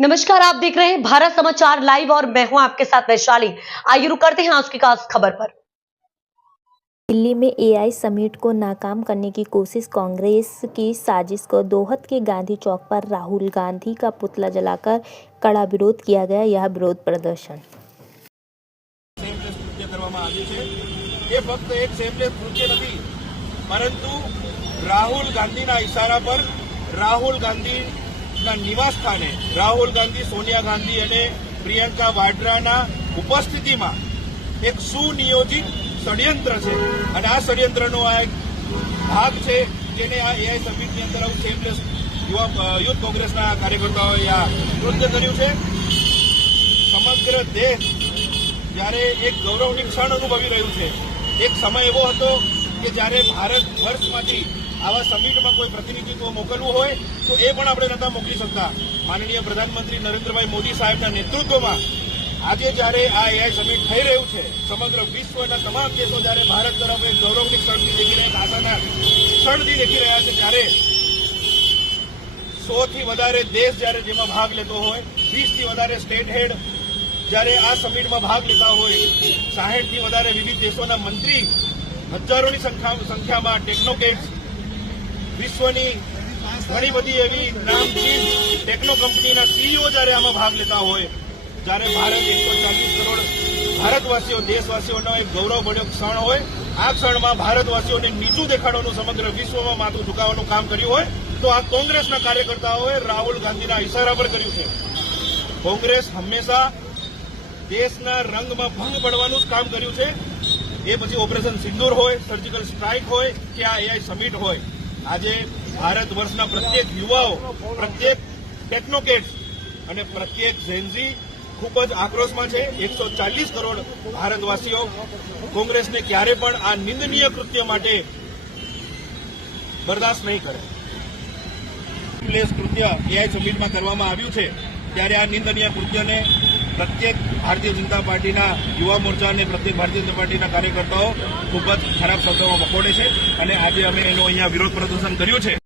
नमस्कार, आप देख रहे हैं भारत समाचार लाइव और मैं हूं आपके साथ वैशाली। आइए रुक करते हैं आज की खास खबर पर। दिल्ली में एआई समिट को नाकाम करने की कोशिश, कांग्रेस की साजिश को दोहद के गांधी चौक पर राहुल गांधी का पुतला जलाकर कड़ा विरोध किया गया। यह विरोध प्रदर्शन फक्त एक सेमलेस कृत्य नहीं, परंतु राहुल गांधीना इशारा पर राहुल गांधी निवास स्थाने राहुल गांधी, सोनिया गांधी અને પ્રિયંકા વાડ્રાના ઉપસ્થિતિમાં એક સુનિયોજિત ષડયંત્ર છે અને આ ષડયંત્રનો આ એક ભાગ છે જેને આ એઆઈ સમિટની અંદર સેમલેસ યુથ કોંગ્રેસના કાર્યકર્તાઓએ આ કૃત્ય કર્યું છે। સમગ્ર દેશ જ્યારે એક ગૌરવની ક્ષણ અનુભવી રહ્યું છે। એક સમય એવો હતો કે જ્યારે ભારત વર્ષમાંથી આવા સમિટમાં કોઈ પ્રતિનિધિત્વ મોકલવું હોય તો એ પણ આપણે નતા મોકલી શકતા। માનનીય પ્રધાનમંત્રી નરેન્દ્રભાઈ મોદી સાહેબના નેતૃત્વમાં આજે જ્યારે આ એઆઈ સમિટ થઈ રહ્યું છે, સમગ્ર વિશ્વના તમામ દેશો જ્યારે ભારત તરફ એક ગૌરવની ક્ષણથી દેખી રહ્યા, આશાના ક્ષણથી દેખી રહ્યા છે, ત્યારે 100થી વધારે દેશ જ્યારે જેમાં ભાગ લેતો હોય, 20થી વધારે સ્ટેટ હેડ જ્યારે આ સમિટમાં ભાગ લેતા હોય, 60થી વધારે વિવિધ દેશોના મંત્રી, હજારોની સંખ્યામાં ટેકનોક્રેટ્સ, વિશ્વની ઘણી બધી એવી નામચીન ટેકનો કંપનીના સીઈઓ જ્યારે આમાં ભાગ લેતા હોય, જ્યારે ભારત 140 કરોડ ભારતવાસીઓ, દેશવાસીઓનો એક ગૌરવભર્યો ક્ષણ હોય, આ ક્ષણમાં ભારતવાસીઓને નીચું દેખાડવાનું, સમગ્ર વિશ્વમાં માથું ઝુકાવવાનું કામ કર્યું હોય તો આ કોંગ્રેસના કાર્યકર્તાઓએ રાહુલ ગાંધીના ઇશારા પર કર્યું છે। કોંગ્રેસ હંમેશા દેશના રંગમાં ભંગ પડવાનું જ કામ કર્યું છે। એ પછી ઓપરેશન સિંદૂર હોય, સર્જિકલ સ્ટ્રાઇક હોય કે આ એઆઈ સમિટ હોય, આજે ભારત વર્ષના પ્રત્યેક યુવાઓ, પ્રત્યેક ટેકનોક્રેટ્સ અને પ્રત્યેક ઝેનઝી ખૂબ જ આક્રોશમાં છે। 140 કરોડ ભારતવાસીઓ કોંગ્રેસને ક્યારે પણ આ નિંદનીય કૃત્ય માટે બરદાસ્ત નહીં કરે। પ્લેસ કૃત્ય એઆઈ સમિટમાં કરવામાં આવ્યું છે ત્યારે આ નિંદનીય કૃત્યને પ્રત્યેક ભારતીય જનતા પાર્ટીના યુવા મોરચા અને પ્રત્યેક ભારતીય જનતા પાર્ટીના કાર્યકર્તાઓ ખૂબ જ ખરાબ શબ્દોમાં વખોડે છે અને આજે અમે એનો અહીંયા વિરોધ પ્રદર્શન કર્યું છે।